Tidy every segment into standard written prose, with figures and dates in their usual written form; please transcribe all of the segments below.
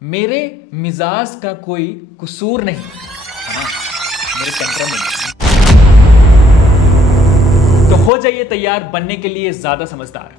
मेरे मिजाज का कोई कसूर नहीं है ना, मेरे टेम्परामेंट। तो हो जाइए तैयार बनने के लिए ज्यादा समझदार।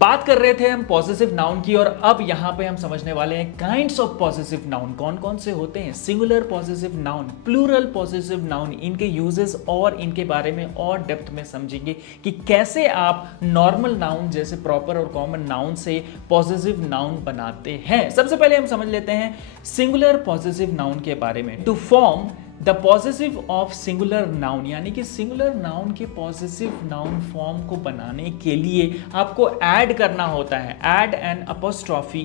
बात कर रहे थे हम पॉसेसिव नाउन की और अब यहां पे हम समझने वाले हैं काइंड्स ऑफ पॉसेसिव नाउन कौन कौन से होते हैं। Singular possessive noun, plural possessive noun, इनके यूजेस और इनके बारे में और डेप्थ में समझेंगे कि कैसे आप नॉर्मल नाउन जैसे प्रॉपर और कॉमन नाउन से पॉसेसिव नाउन बनाते हैं। सबसे पहले हम समझ लेते हैं सिंगुलर पॉसेसिव नाउन के बारे में। To form the possessive of singular noun, यानी कि सिंगुलर नाउन के पॉसेसिव नाउन फॉर्म को बनाने के लिए आपको ऐड करना होता है, add an apostrophe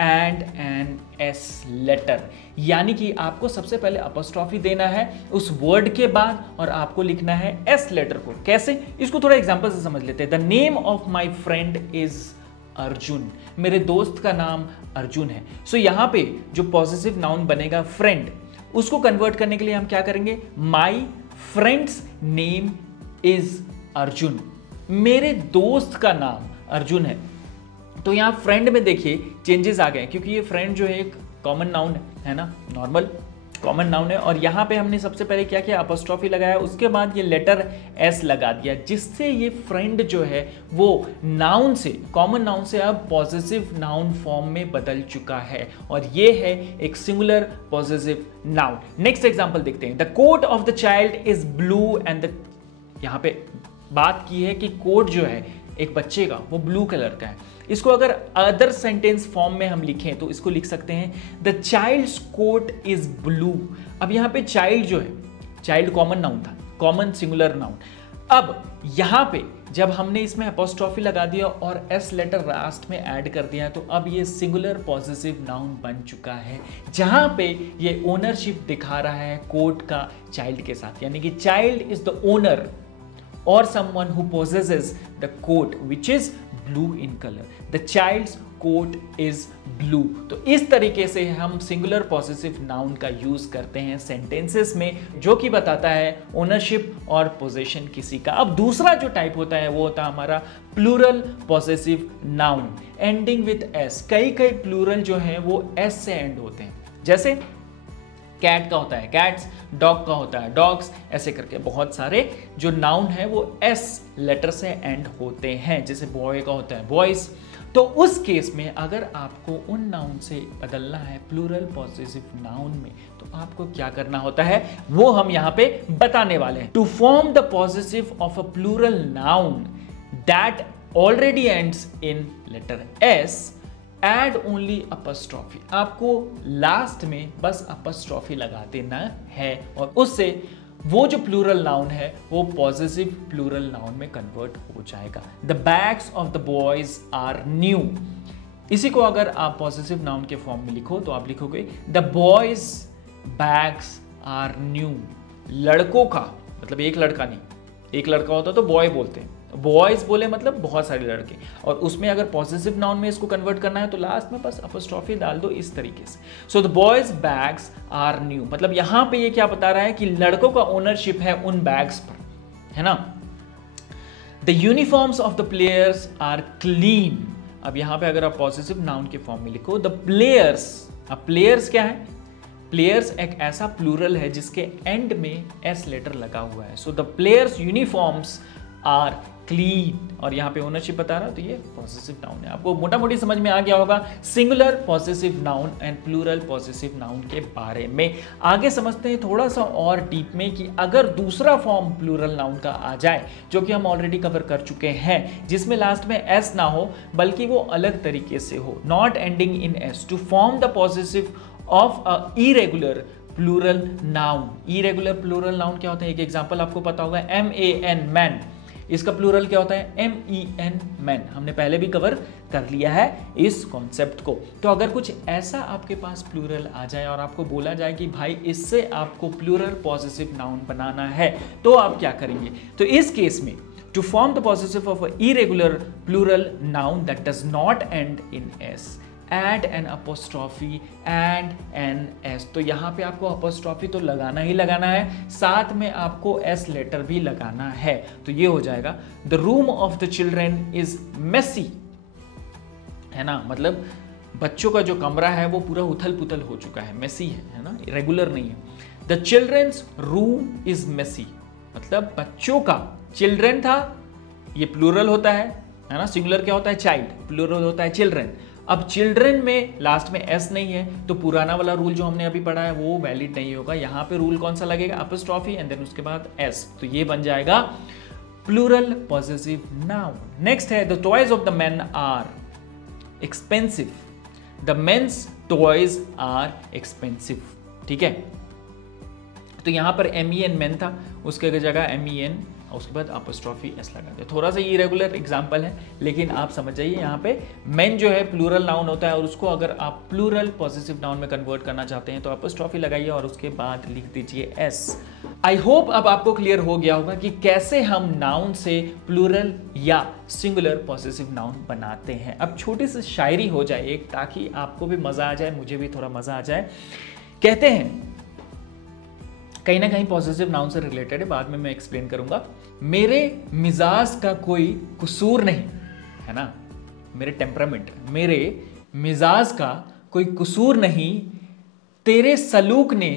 and an s letter. यानी कि आपको सबसे पहले अपोस्ट्रॉफी देना है उस वर्ड के बाद और आपको लिखना है एस लेटर को। कैसे, इसको थोड़ा एग्जांपल से समझ लेते हैं। The name of my friend is Arjun, मेरे दोस्त का नाम अर्जुन है। सो यहां पे जो पॉसेसिव नाउन बनेगा फ्रेंड, उसको कन्वर्ट करने के लिए हम क्या करेंगे, my friends name is Arjun, मेरे दोस्त का नाम अर्जुन है। तो यहां फ्रेंड में देखिए चेंजेस आ गए क्योंकि ये फ्रेंड जो है एक कॉमन नाउन है ना, नॉर्मल कॉमन नाउन है। और यहां पे हमने सबसे पहले क्या किया, अपोस्ट्रॉफी लगाया, उसके बाद ये लेटर एस लगा दिया, जिससे ये फ्रेंड जो है वो नाउन से, कॉमन नाउन से अब पॉसेसिव नाउन फॉर्म में बदल चुका है और ये है एक singular possessive noun. Next example देखते हैं। The coat of the child is blue and the, यहां पे बात की है कि कोट जो है एक बच्चे का वो ब्लू कलर का है। इसको अगर अदर सेंटेंस फॉर्म में हम लिखें तो इसको लिख सकते हैं the child's coat is blue. अब यहां पे चाइल्ड जो है, चाइल्ड कॉमन नाउन था, कॉमन सिंगुलर नाउन। अब यहां पे जब हमने इसमें अपोस्ट्रॉफी लगा दिया और एस लेटर लास्ट में ऐड कर दिया तो अब ये सिंगुलर पॉसेसिव नाउन बन चुका है, जहां पे ये ओनरशिप दिखा रहा है कोट का चाइल्ड के साथ। यानी कि child is the owner or someone who possesses the coat which is blue in color. The child's coat is blue. तो इस तरीके से हम सिंगुलर पॉसेसिव नाउन का यूज करते हैं सेंटेंसेस में, जो कि बताता है ओनरशिप और पोजेशन किसी का। अब दूसरा जो टाइप होता है वो होता है हमारा plural possessive noun ending with s. कई प्लूरल जो है वो एस से एंड होते हैं, जैसे कैट का होता है कैट्स, डॉग का होता है डॉग्स, ऐसे करके बहुत सारे जो नाउन है वो एस लेटर से एंड होते हैं। जैसे बॉय का होता है बॉयज। तो उस केस में अगर आपको उन नाउन से बदलना है प्लूरल पॉसेसिव नाउन में तो आपको क्या करना होता है वो हम यहां पे बताने वाले हैं। To form the possessive of a plural noun that already ends in letter s, add only apostrophe. आपको लास्ट में बस अपस्ट्रॉफी लगा देना है और उससे वो जो प्लूरल नाउन है वो पॉसेसिव प्लूरल नाउन में कन्वर्ट हो जाएगा। The bags of the boys are new. इसी को अगर आप पॉसेसिव नाउन के फॉर्म में लिखो तो आप लिखोगे the boys bags are new. लड़कों का मतलब एक लड़का नहीं, एक लड़का होता तो बॉय बोलते हैं, बॉयज बोले मतलब बहुत सारे लड़के, और उसमें अगर पॉसेसिव नाउन में इसको कन्वर्ट करना है तो लास्ट में बस अपोस्ट्रॉफी डाल दो इस तरीके से। So the boys bags are new, मतलब यहां पे ये क्या बता रहा है कि लड़कों का ओनरशिप है उन बैग्स पर, है ना। The uniforms of the players are clean. अब यहां पे अगर आप पॉसेसिव नाउन के फॉर्म में लिखो द प्लेयर्स, अब प्लेयर्स क्या है, प्लेयर्स एक ऐसा प्लूरल है जिसके एंड में एस लेटर लगा हुआ है। So the players uniforms are clean, और यहां पे ओनरशिप बता रहा तो ये पॉसेसिव नाउन है। आपको मोटा मोटी समझ में आ गया होगा singular possessive noun and plural possessive noun के बारे में। आगे समझते हैं थोड़ा सा और डीप में कि अगर दूसरा फॉर्म प्लूरल नाउन का आ जाए, जो कि हम ऑलरेडी कवर कर चुके हैं, जिसमें लास्ट में एस ना हो बल्कि वो अलग तरीके से हो, not ending in s, to form the possessive of a irregular plural noun. Irregular plural noun क्या होता है, एक एग्जांपल आपको पता होगा, MAN मैन। इसका प्लूरल क्या होता है, MEN मैन। हमने पहले भी कवर कर लिया है इस कॉन्सेप्ट को। तो अगर कुछ ऐसा आपके पास प्लूरल आ जाए और आपको बोला जाए कि भाई इससे आपको प्लूरल पॉसेसिव नाउन बनाना है तो आप क्या करेंगे, तो इस केस में to form the possessive of a irregular plural noun that does not end in s, add an apostrophe and an s. तो यहां पे आपको अपोस्ट्रॉफी तो लगाना ही लगाना है, साथ में आपको एस लेटर भी लगाना है। तो ये हो जाएगा the room of the children is messy, है ना, मतलब बच्चों का जो कमरा है वो पूरा उथल पुथल हो चुका है, मेसी है ना, रेगुलर नहीं है। The children's room is messy, मतलब बच्चों का, चिल्ड्रन था, ये प्लूरल होता है ना, सिंगुलर क्या होता है चाइल्ड, प्लूरल होता है चिल्ड्रन। अब चिल्ड्रन में लास्ट में एस नहीं है तो पुराना वाला रूल जो हमने अभी पढ़ा है वो वैलिड नहीं होगा। यहां पे रूल कौन सा लगेगा, अपॉस्ट्रोफी एंड देन उसके बाद एस, तो ये बन जाएगा प्लूरल पॉसेसिव नाउन। नेक्स्ट है the toys of the men are expensive, the men's toys are expensive, ठीक है। तो यहां पर MEN मेन था, उसके जगह MEN और उसके बाद अपॉस्ट्रोफी एस लगा दिया। थोड़ा सा इरेगुलर एग्जांपल है लेकिन आप समझ जाइए, यहाँ पे मेन जो है प्लूरल नाउन होता है और उसको अगर आप प्लूरल पॉसेसिव नाउन में कन्वर्ट करना चाहते हैं तो अपॉस्ट्रोफी लगाइए और उसके बाद लिख दीजिए एस। आई होप अब आपको क्लियर हो गया होगा कि कैसे हम नाउन से प्लूरल या सिंगुलर पॉसेसिव नाउन बनाते हैं। अब छोटी सी शायरी हो जाए एक, ताकि आपको भी मजा आ जाए, मुझे भी थोड़ा मजा आ जाए। कहते हैं, कहीं ना कहीं पॉजिटिव नाउन से रिलेटेड है, बाद में मैं एक्सप्लेन करूंगा। मेरे मिजाज का कोई कसूर नहीं है ना, मेरे टेम्परामेंट, मेरे मिजाज का कोई कसूर नहीं, तेरे सलूक ने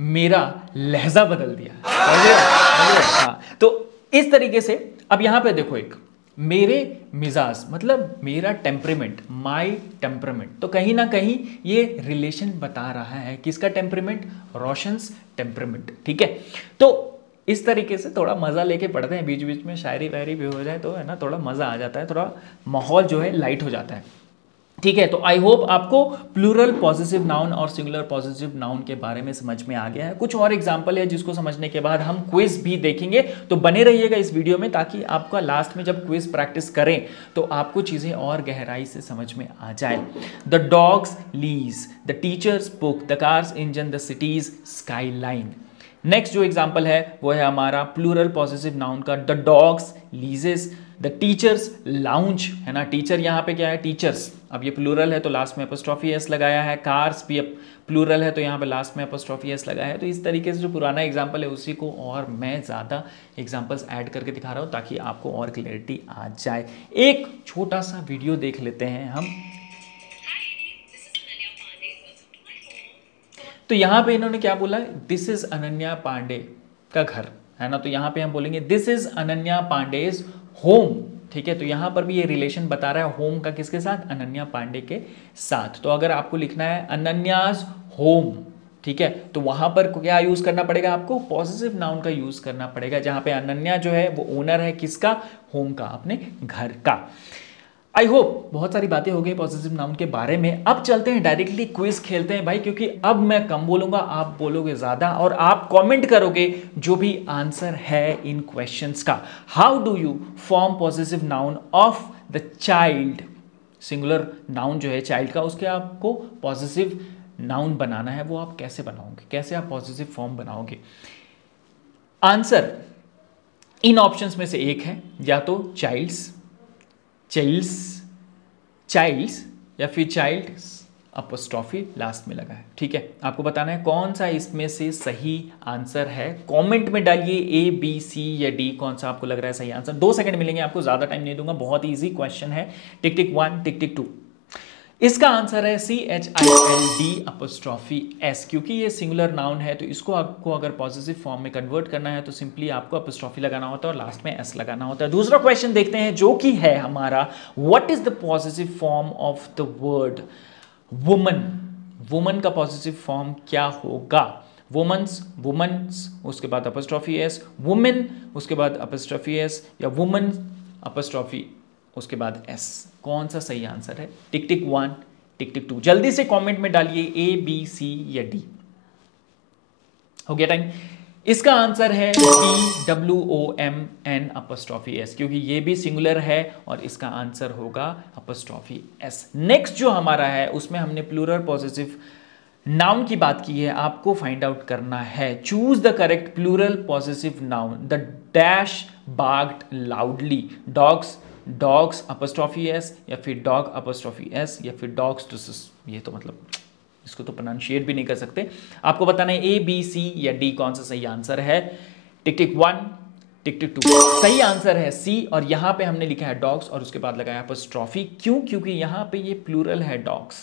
मेरा लहजा बदल दिया। हाँ, तो इस तरीके से अब यहां पे देखो, एक मेरे मिजाज मतलब मेरा टेम्परामेंट, माई टेम्परामेंट, तो कहीं ना कहीं ये रिलेशन बता रहा है किसका टेम्परामेंट, रोशन्स टेम्परामेंट, ठीक है। तो इस तरीके से थोड़ा मजा लेके पढ़ते हैं, बीच बीच में शायरी वायरी भी हो जाए तो है ना, थोड़ा मजा आ जाता है, थोड़ा माहौल जो है लाइट हो जाता है, ठीक है। तो आई होप आपको प्लूरल पॉसेसिव नाउन और सिंगुलर पॉसेसिव नाउन के बारे में समझ में आ गया है। कुछ और एग्जांपल है जिसको समझने के बाद हम क्विज भी देखेंगे, तो बने रहिएगा इस वीडियो में, ताकि आपका लास्ट में जब क्विज प्रैक्टिस करें तो आपको चीजें और गहराई से समझ में आ जाए। The dogs lease, the teachers book, the cars engine, the cities sky line. Next जो एग्जाम्पल है वो है हमारा प्लूरल पॉसेसिव नाउन का, the dogs लीजेस, the teachers lounge, है ना, टीचर यहाँ पे क्या है, टीचर्स, अब ये प्लूरल है तो लास्ट में अपॉस्ट्रोफी एस लगाया है, कार्स भी प्लूरल है तो यहाँ पे लास्ट में अपॉस्ट्रोफी एस लगाया है। तो इस तरीके से जो पुराना एग्जाम्पल है उसी को और मैं ज़्यादा एग्जाम्पल्स ऐड करके दिखा रहा हूँ ताकि आपको और क्लैरिटी आ जाए। एक छोटा सा वीडियो देख लेते हैं हम। तो यहाँ पे इन्होंने क्या बोला, दिस इज अनन्या पांडे का घर, है ना, तो यहाँ पे हम बोलेंगे this is Ananya Pandey's home, ठीक है। तो यहाँ पर भी ये रिलेशन बता रहा है होम का किसके साथ, अनन्या पांडे के साथ। तो अगर आपको लिखना है अनन्याज होम, ठीक है, तो वहां पर क्या यूज करना पड़ेगा, आपको पॉसेसिव नाउन का यूज करना पड़ेगा, जहां पे अनन्या जो है वो ओनर है किसका, होम का, अपने घर का। आई होप बहुत सारी बातें हो गई पॉसेसिव नाउन के बारे में। अब चलते हैं डायरेक्टली क्विज खेलते हैं भाई, क्योंकि अब मैं कम बोलूंगा, आप बोलोगे ज्यादा और आप कमेंट करोगे जो भी आंसर है इन क्वेश्चंस का। How do you form possessive noun of the child, singular noun जो है चाइल्ड का, उसके आपको पॉसेसिव नाउन बनाना है, वो आप कैसे बनाओगे, कैसे आप पॉसेसिव फॉर्म बनाओगे। आंसर इन ऑप्शंस में से एक है, या तो चाइल्ड्स, चाइल्ड्स या फिर चाइल्ड अपॉस्ट्रोफी लास्ट में लगा है, ठीक है। आपको बताना है कौन सा इसमें से सही आंसर है, कमेंट में डालिए A B C या D, कौन सा आपको लग रहा है सही आंसर। 2 सेकंड मिलेंगे आपको, ज्यादा टाइम नहीं दूंगा, बहुत इजी क्वेश्चन है। टिक टिक 1, टिक टिक 2। इसका आंसर है CHILD अपॉस्ट्रोफी S, क्योंकि ये सिंगुलर नाउन है तो इसको आपको अगर पॉजिटिव फॉर्म में कन्वर्ट करना है तो सिंपली आपको अपॉस्ट्रोफी लगाना होता है और लास्ट में S लगाना होता है। दूसरा क्वेश्चन देखते हैं जो कि है हमारा, what is the positive form of the word woman. Woman का पॉजिटिव फॉर्म क्या होगा, वुमन्स, वुमन्स उसके बाद अपॉस्ट्रोफी S, वुमेन उसके बाद अपॉस्ट्रोफी S, या वुमन अपॉस्ट्रोफी उसके बाद S। कौन सा सही आंसर है, टिक टिक 1, टिक टिक 2, जल्दी से कमेंट में डालिए A B C या D। हो गया टाइम। इसका आंसर है WOMN अपॉस्ट्रोफी S, क्योंकि ये भी सिंगुलर है और इसका आंसर होगा अपॉस्ट्रोफी S। नेक्स्ट जो हमारा है उसमें हमने प्लूरल पॉसेसिव नाउन की बात की है, आपको फाइंड आउट करना है। Choose the correct plural possessive noun. The dash barked loudly, dog's apostrophe S, या फिर डॉग अपॉस्ट्रोफी S, या फिर डॉग्स टुसस। ये तो मतलब इसको तो प्रोनाउंशिएट भी नहीं कर सकते। आपको बताना है A B C या D कौन सा सही आंसर है। टिक टिक 1, टिक टिक 2। सही आंसर है C, और यहां पे हमने लिखा है डॉग्स और उसके बाद लगाया अपॉस्ट्रोफी। क्यों, क्योंकि यहां पे ये प्लूरल है डॉग्स,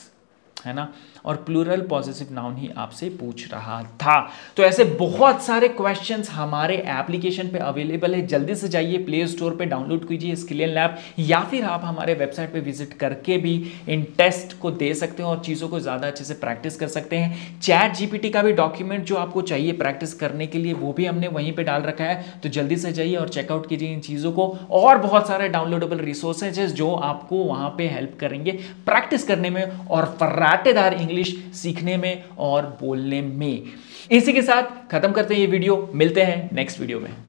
है ना, और प्लूरल पॉसेसिव नाउन ही आपसे पूछ रहा था। तो ऐसे बहुत सारे क्वेश्चंस हमारे एप्लीकेशन पे अवेलेबल है, जल्दी से जाइए प्ले स्टोर पे डाउनलोड कीजिए स्किलियन लैब, या फिर आप हमारे वेबसाइट पे विजिट करके भी इन टेस्ट को दे सकते हो और चीज़ों को ज़्यादा अच्छे से प्रैक्टिस कर सकते हैं। चैट जीपीटी का भी डॉक्यूमेंट जो आपको चाहिए प्रैक्टिस करने के लिए वो भी हमने वहीं पे डाल रखा है, तो जल्दी से जाइए और चेकआउट कीजिए इन चीज़ों को। और बहुत सारे डाउनलोडेबल रिसोर्सेज जो आपको वहाँ पे हेल्प करेंगे प्रैक्टिस करने में और फर्राटेदार इंग्लिश सीखने में और बोलने में। इसी के साथ खत्म करते हैं ये वीडियो, मिलते हैं नेक्स्ट वीडियो में।